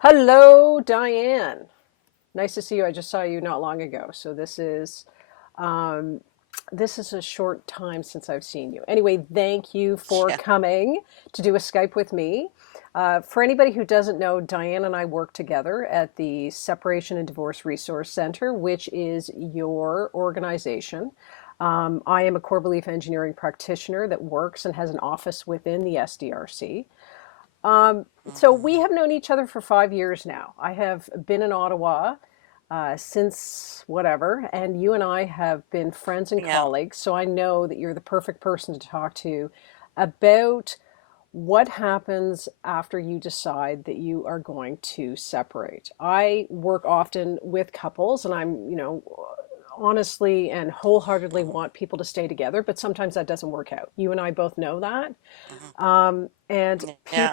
Hello, Diane. Nice to see you. I just saw you not long ago. So um, this is a short time since I've seen you. Anyway, thank you for Yeah. coming to do a Skype with me. For anybody who doesn't know, Diane and I work together at the Separation and Divorce Resource Center, which is your organization. I am a core belief engineering practitioner that works and has an office within the SDRC. So we Mhm. have known each other for 5 years now. I have been in Ottawa since whatever, and you and I have been friends and Yeah. colleagues. So I know that you're the perfect person to talk to about what happens after you decide that you are going to separate. I work often with couples, and I'm honestly and wholeheartedly Mhm. want people to stay together, but sometimes that doesn't work out. You and I both know that. Mhm. And Yeah.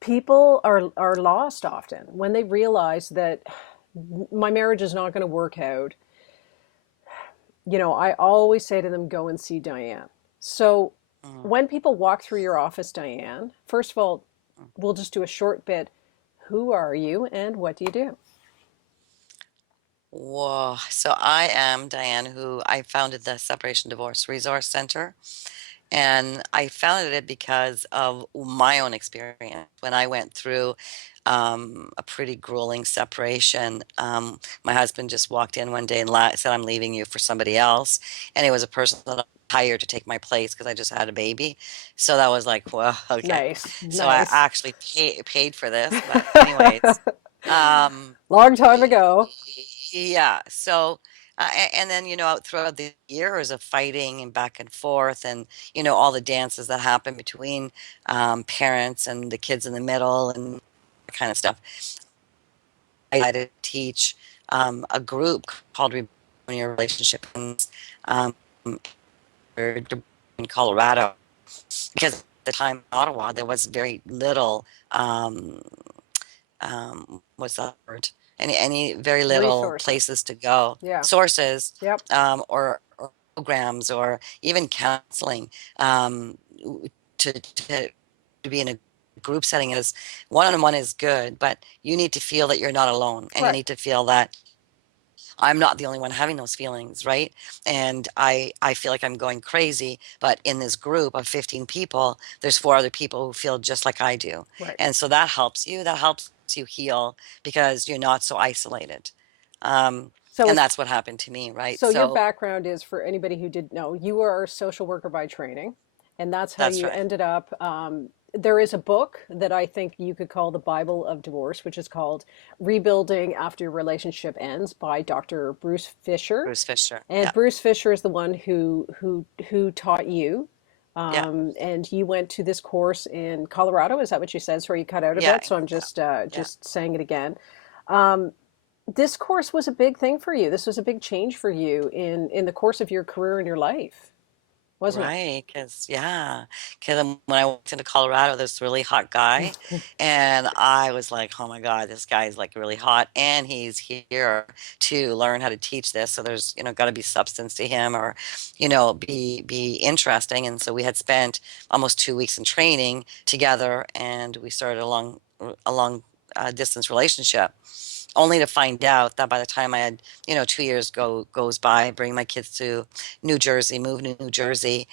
people are lost often when they realize that my marriage is not going to work out. I always say to them, go and see Diane. So Mhm. when people walk through your office, Diane, first of all, we'll just do a short bit. Who are you and what do you do? Whoa. So I am Diane, who I founded the Separation Divorce Resource Center. And I founded it because of my own experience. When I went through a pretty grueling separation, my husband just walked in one day and said, I'm leaving you for somebody else. And it was a person that I hired to take my place because I just had a baby. So that was like, well, okay. Nice, So I nice. actually paid for this. But, anyways, um, Long time ago. yeah. So, and then, out throughout the years of fighting and back and forth and, all the dances that happen between parents and the kids in the middle and that kind of stuff. I decided to teach a group called Rebuilding Your Relationship um, in Colorado because at the time in Ottawa, there was very little what's that word? Any very little Resources. places to go, Yeah. sources, Yep. or programs, or even counseling, um, to be in a group setting is one-on-one is good, but you need to feel that you're not alone, and you Right. need to feel that I'm not the only one having those feelings, right? And I feel like I'm going crazy, but in this group of 15 people, there's four other people who feel just like I do. Right. And so that helps you. That helps you heal because you're not so isolated. Um, So and it's that's what happened to me, right? So your So background is, for anybody who didn't know, you are a social worker by training, and that's how that's you right. ended up. There is a book that I think you could call the Bible of Divorce, which is called Rebuilding After Your Relationship Ends by Dr. Bruce Fisher. Bruce Fisher. And Yeah. Bruce Fisher is the one who taught you. Yeah. And you went to this course in Colorado. Is that what you said? Sorry, you cut out a Yeah. bit, so I'm Yeah. Yeah. just saying it again. Um, this course was a big thing for you. This was a big change for you in the course of your career and your life, wasn't it? Right, because when I walked into Colorado, this really hot guy, and I was like, "Oh my God, this guy's like really hot, and he's here to learn how to teach this. So there's, got to be substance to him, or, be interesting." And so we had spent almost 2 weeks in training together, and we started a long distance relationship only to find out that by the time I had, 2 years goes by, bring my kids to New Jersey, move to New Jersey,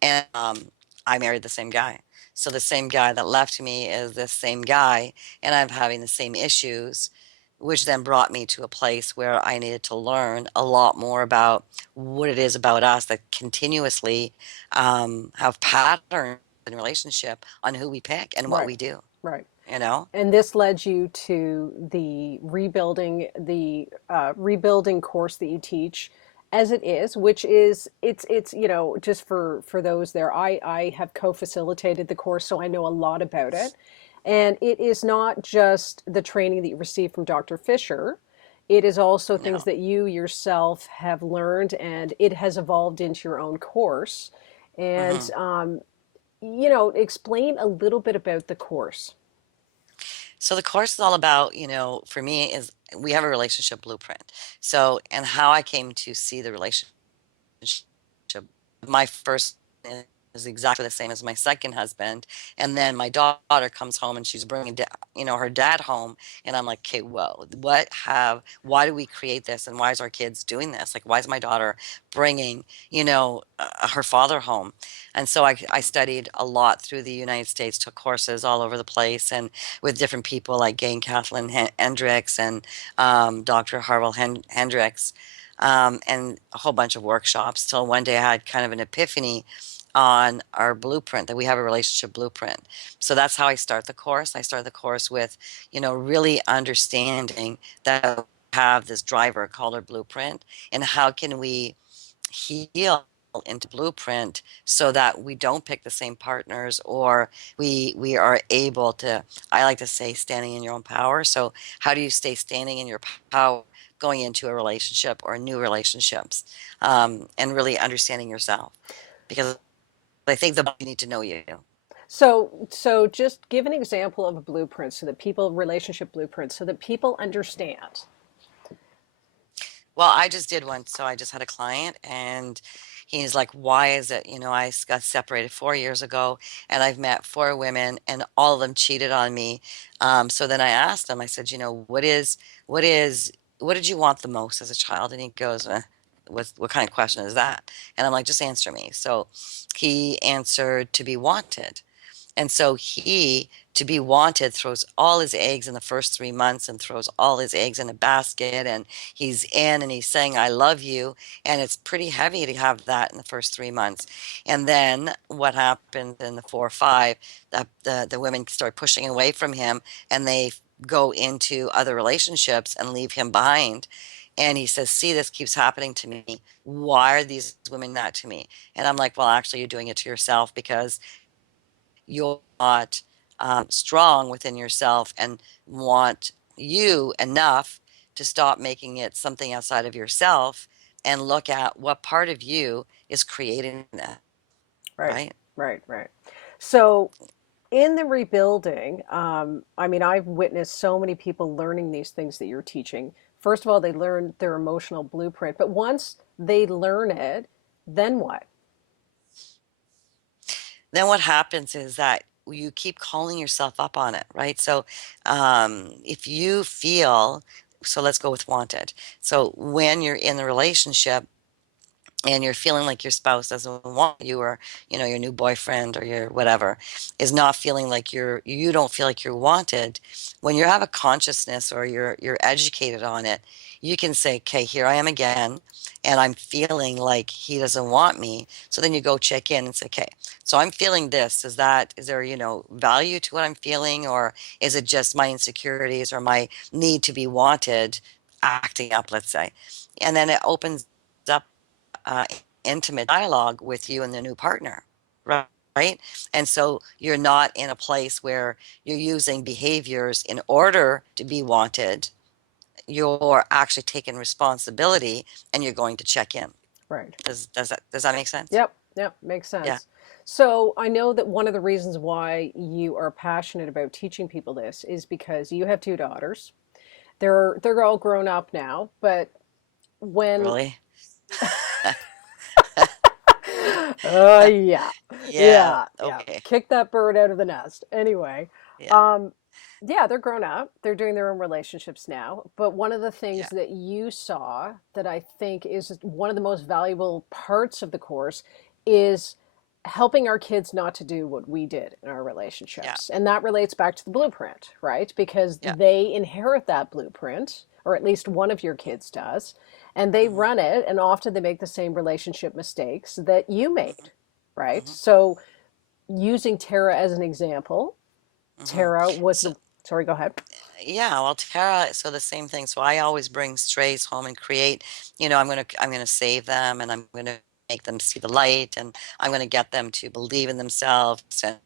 and I married the same guy. So the same guy that left me is the same guy, and I'm having the same issues, which then brought me to a place where I needed to learn a lot more about what it is about us that continuously have patterns in relationship on who we pick and what Right, we do, right. you know? And this led you to the rebuilding course that you teach as it is, which is it's just for those there, I have co-facilitated the course, so I know a lot about it. And it is not just the training that you receive from Dr. Fisher. It is also things No. that you yourself have learned, and it has evolved into your own course. And Hmm. explain a little bit about the course. So the course is all about, for me is we have a relationship blueprint. So, and how I came to see the relationship, my first is exactly the same as my second husband. And then my daughter comes home and she's bringing, her dad home. And I'm like, okay, whoa, why do we create this? And why is our kids doing this? Like, why is my daughter bringing, her father home? And so I studied a lot through the United States, took courses all over the place and with different people like Gay and Kathleen Hendricks and Dr. Harwell Hendricks. And a whole bunch of workshops till one day I had kind of an epiphany on our blueprint, that we have a relationship blueprint. So that's how I start the course. I start the course with, really understanding that we have this driver called our blueprint, and how can we heal into blueprint so that we don't pick the same partners, or we are able to, I like to say, standing in your own power. So how do you stay standing in your power going into a relationship or new relationships, and really understanding yourself, because I think the you need to know you. So just give an example of a blueprint so that people, relationship blueprint, so that people understand. Well, I just did one. So I just had a client, and he's like, why is it, I got separated 4 years ago, and I've met four women and all of them cheated on me. So then I asked him, I said, what is, what did you want the most as a child? And he goes, what kind of question is that? And I'm like, just answer me. So he answered to be wanted. And so he, to be wanted, throws all his eggs in the first 3 months and throws all his eggs in a basket. And he's in and he's saying, I love you. And it's pretty heavy to have that in the first 3 months. And then what happens in the 4 or 5, the women start pushing away from him, and they go into other relationships and leave him behind. And he says, see, this keeps happening to me. Why are these women that to me? And I'm like, well, actually, you're doing it to yourself, because you're not strong within yourself and want you enough to stop making it something outside of yourself and look at what part of you is creating that, Right, right? right. So in the rebuilding, I mean, I've witnessed so many people learning these things that you're teaching. First of all, they learn their emotional blueprint, but once they learn it, then what? Then what happens is that you keep calling yourself up on it, right? So if you feel, so let's go with wanted. So when you're in the relationship and you're feeling like your spouse doesn't want you, or your new boyfriend or your whatever is not feeling like you don't feel like you're wanted, when you have a consciousness or you're educated on it, you can say, okay, here I am again, and I'm feeling like he doesn't want me. So then you go check in and say, okay, so I'm feeling this, is there value to what I'm feeling, or is it just my insecurities or my need to be wanted acting up, let's say. And then it opens up uh, intimate dialogue with you and the new partner, right? Right. And so you're not in a place where you're using behaviors in order to be wanted. You're actually taking responsibility, and you're going to check in. Right. Does that make sense? Yep, makes Yeah. sense. So I know that one of the reasons why you are passionate about teaching people this is because you have two daughters. They're all grown up now, but when Really? yeah, Yeah. yeah. Okay. Kick that bird out of the nest. Anyway, Yeah. um, yeah, they're grown up. They're doing their own relationships now. But one of the things Yeah. that you saw that I think is one of the most valuable parts of the course is helping our kids not to do what we did in our Yeah. relationships. And that relates back to the blueprint, right? Because Yeah. they inherit that blueprint, or at least one of your kids does, and they Hmm. run it, and often they make the same relationship mistakes that you Hmm. made, right? Hmm. So using Tara as an example, Hmm. Tara was So the, sorry, go ahead. yeah, well, Tara, so the same thing. So I always bring strays home and create, I'm gonna save them, and I'm gonna make them see the light, and I'm gonna get them to believe in themselves, and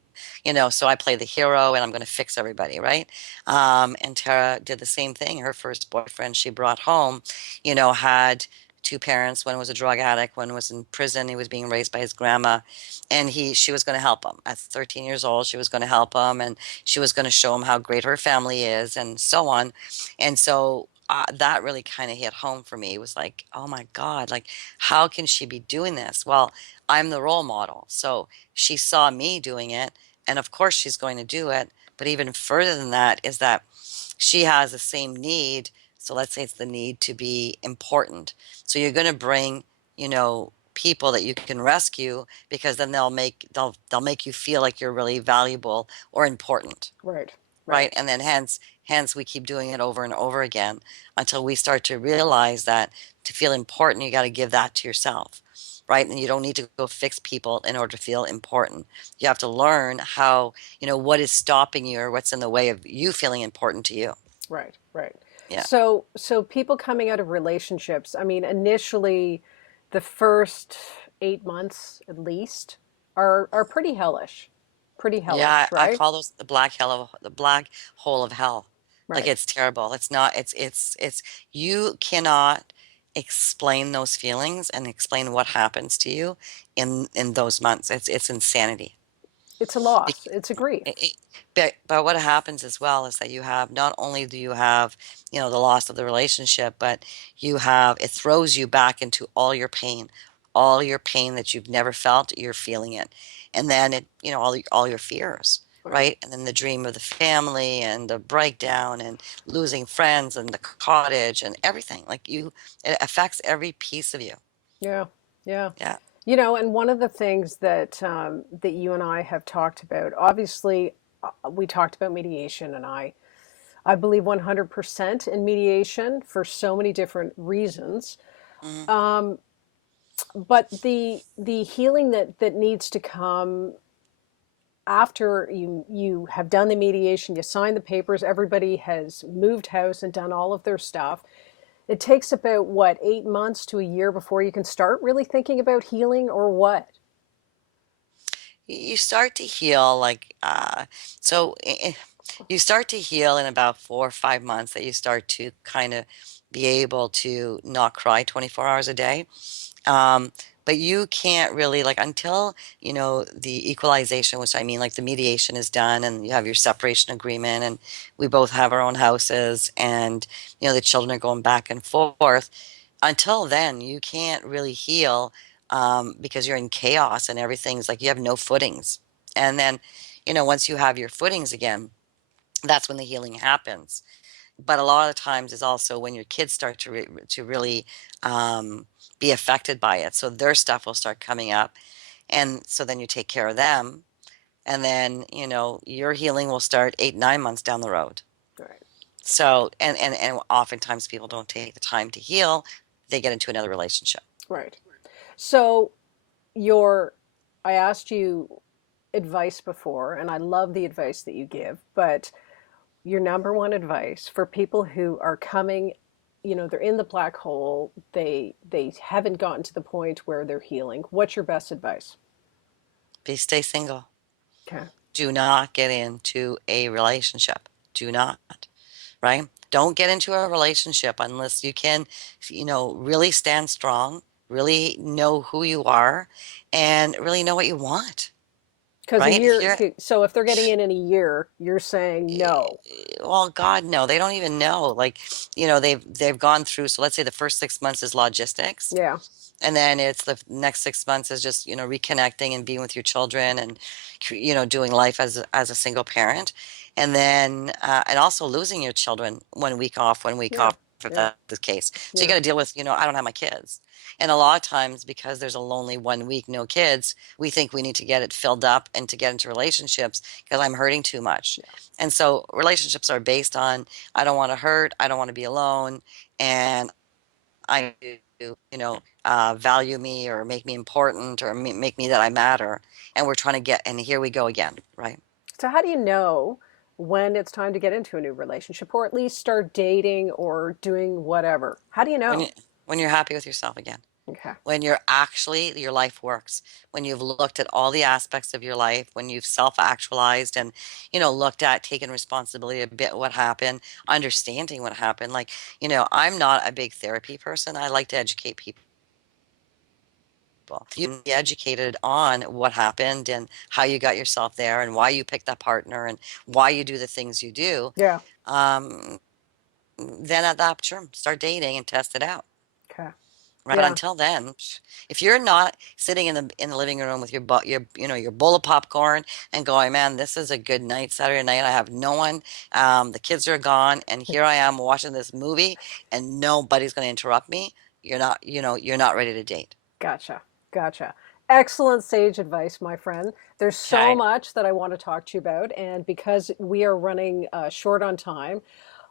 so I play the hero, and I'm gonna fix everybody, right? And Tara did the same thing. Her first boyfriend she brought home, had two parents. One was a drug addict, one was in prison. He was being raised by his grandma, and she was going to help him. At 13 years old, she was going to help him, and she was going to show him how great her family is, and so on. And so that really kind of hit home for me. It was like, oh my God, like, how can she be doing this? Well, I'm the role model. So she saw me doing it, and of course she's going to do it. But even further than that is that she has the same need. So let's say it's the need to be important. So you're going to bring, people that you can rescue, because then they'll make you feel like you're really valuable or important, Right. Right. right? And then hence we keep doing it over and over again until we start to realize that to feel important, you got to give that to yourself, right? And you don't need to go fix people in order to feel important. You have to learn how, what is stopping you or what's in the way of you feeling important to you. Right. Right. Yeah. So people coming out of relationships, I mean, initially, the first 8 months at least are pretty hellish. Pretty Yeah, hellish, I right? call those the black hole of hell. Like, Right. it's terrible. It's not, it's you cannot explain those feelings and explain what happens to you in those months. It's insanity. It's a loss. Bec- It's a grief. but what happens as well is that you have, not only do you have, the loss of the relationship, but it throws you back into all your pain that you've never felt, you're feeling it. And then all your fears, Right. right? And then the dream of the family and the breakdown and losing friends and the cottage and everything. Like, it affects every piece of you. Yeah. Yeah. Yeah. And one of the things that you and I have talked about, obviously, we talked about mediation, and I believe 100% in mediation for so many different reasons. Hmm. But the healing that needs to come after you have done the mediation, you sign the papers, everybody has moved house and done all of their stuff. It takes about what, 8 months to a year before you can start really thinking about healing, or what? You start to heal, like, so you start to heal in about 4 or 5 months, that you start to kind of be able to not cry 24 hours a day. Um, but you can't really, like, until, the equalization, which I mean, like, the mediation is done and you have your separation agreement and we both have our own houses, and, the children are going back and forth. Until then, you can't really heal, because you're in chaos and everything's like you have no footings. And then, once you have your footings again, that's when the healing happens. But a lot of times is also when your kids start to really, um, be affected by it. So their stuff will start coming up, and so then you take care of them, and then your healing will start 8, 9 months down the road. Right. So, and oftentimes people don't take the time to heal. They get into another relationship. Right. So your I asked you advice before, and I love the advice that you give, but your number one advice for people who are coming, they're in the black hole, they haven't gotten to the point where they're healing. What's your best advice? Stay single. Okay. Do not get into a relationship. Do not, right? Don't get into a relationship unless you can, really stand strong, really know who you are, and really know what you want, Because a right? If year, you're, so if they're getting in a year, you're saying no. well, God, no, they don't even know. Like, they've gone through. So let's say the first 6 months is logistics. Yeah. And then it's the next 6 months is just, reconnecting and being with your children and, doing life as a single parent. And then, and also losing your children 1 week off, 1 week Yeah. off, if Yeah. that's the case. So you Yeah. got to deal with, I don't have my kids. And a lot of times, because there's a lonely 1 week, no kids, we think we need to get it filled up and to get into relationships because I'm hurting too much. Yeah. And so relationships are based on, I don't want to hurt, I don't want to be alone, and I do, value me or make me important or make me that I matter. And we're trying to get, and here we go again, right? So how do you know when it's time to get into a new relationship, or at least start dating or doing whatever? How do you When know? you, when you're happy with yourself again, Okay. when you're actually, your life works, when you've looked at all the aspects of your life, when you've self-actualized and, looked at taking responsibility a bit what happened, understanding what happened. Like, I'm not a big therapy person. I like to educate people. You can be educated on what happened and how you got yourself there and why you picked that partner and why you do the things you do. Yeah. Um, then at that sure, start dating and test it out. Okay. Right Yeah. until then, if you're not sitting in the living room with your bowl of popcorn and going, man, this is a good night, Saturday night. I have no one. The kids are gone, and here I am watching this movie, and nobody's going to interrupt me. You're not ready to date. Gotcha. Gotcha. Excellent sage advice, my friend. There's so Okay. much that I want to talk to you about. And because we are running short on time,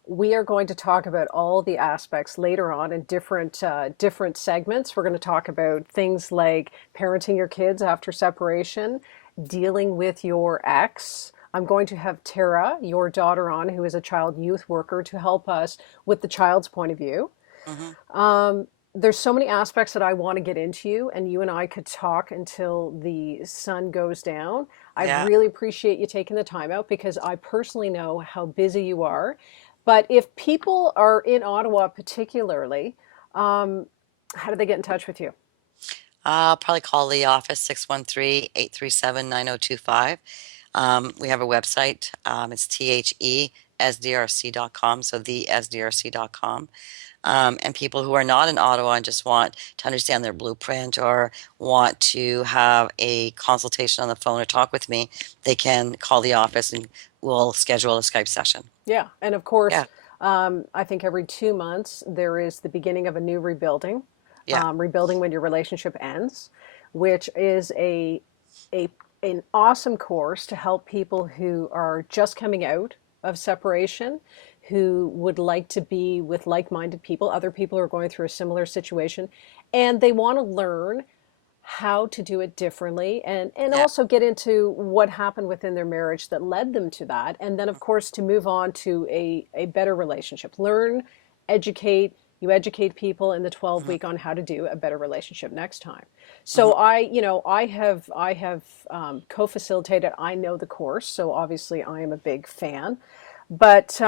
we are going to talk about all the aspects later on in different segments. We're going to talk about things like parenting your kids after separation, dealing with your ex. I'm going to have Tara, your daughter, on, who is a child youth worker, to help us with the child's point of view. Hmm. Um, there's so many aspects that I want to get into, and you and I could talk until the sun goes down. I Yeah. really appreciate you taking the time out because I personally know how busy you are. But if people are in Ottawa, particularly, um, how do they get in touch with you? I'll probably call the office 613-837-9025. We have a website. It's thesdrc.com, so thesdrc.com. And people who are not in Ottawa and just want to understand their blueprint or want to have a consultation on the phone or talk with me, they can call the office and we'll schedule a Skype session. Yeah, and of course, Yeah, I think every 2 months there is the beginning of a new rebuilding, yeah, rebuilding when your relationship ends, which is a an awesome course to help people who are just coming out of separation, who would like to be with like-minded people, other people who are going through a similar situation, and they want to learn how to do it differently and yeah. also get into what happened within their marriage that led them to that, and then of course to move on to a better relationship. Learn, educate, you educate people in the 12 Hmm. week on how to do a better relationship next time. So Hmm. I have co-facilitated. I know the course, so obviously I am a big fan, but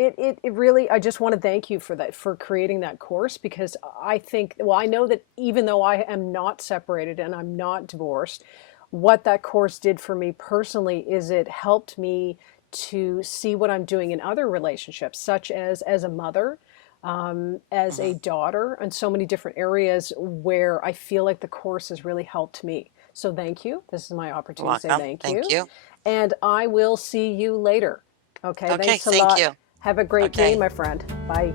it really, I just want to thank you for that, for creating that course, because I think, well, I know that even though I am not separated and I'm not divorced, what that course did for me personally is it helped me to see what I'm doing in other relationships, such as a mother, as Hmm. a daughter, and so many different areas where I feel like the course has really helped me. So thank you. This is my opportunity to say Welcome. thank Thank you. you. And I will see you later. Okay, Okay, thanks a thank lot. you. Have a great day, Okay. my friend. Bye.